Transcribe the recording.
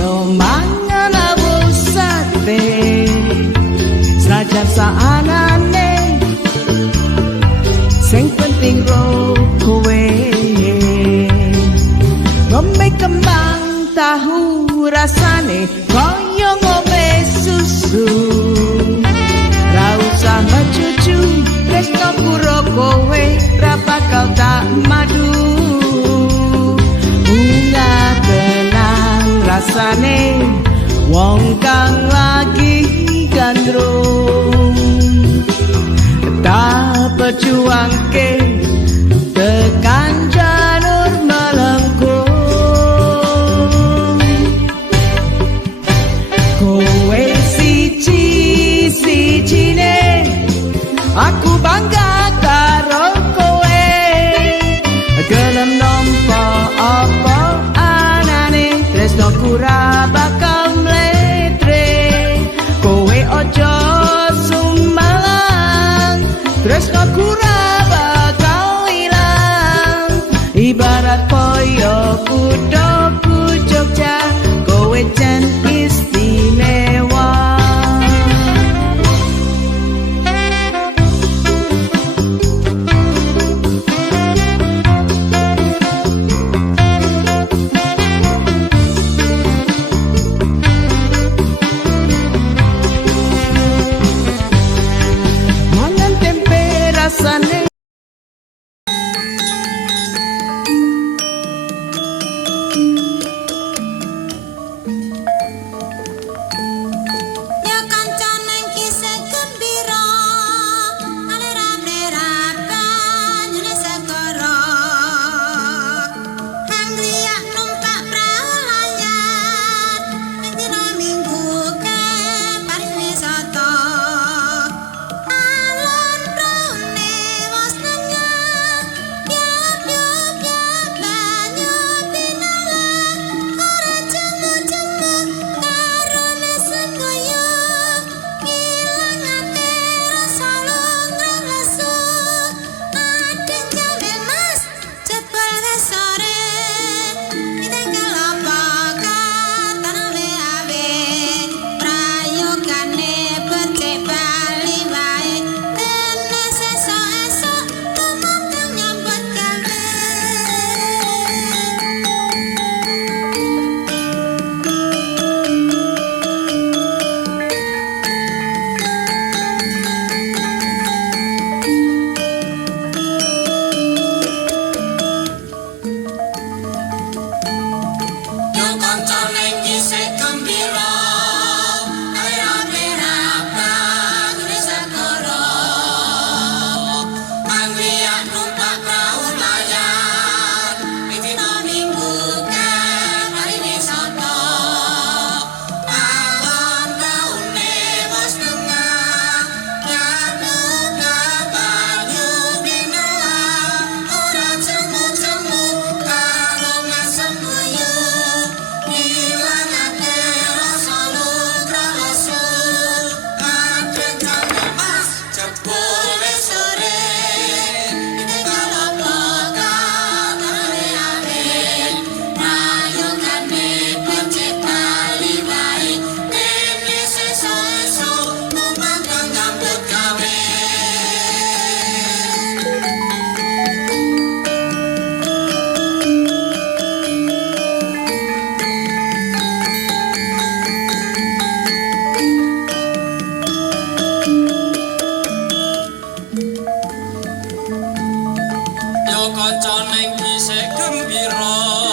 Yo mangan abu sate Sajar saanane. Sing penting ro rokuwe Ngombe kembang tahu rasane Koyo ngombe susu. rasane wong kang lagi gandrung. Ta pejuang tekan janur melengkung kowe si ci si cine aku bangga Annen giyse gün bir an.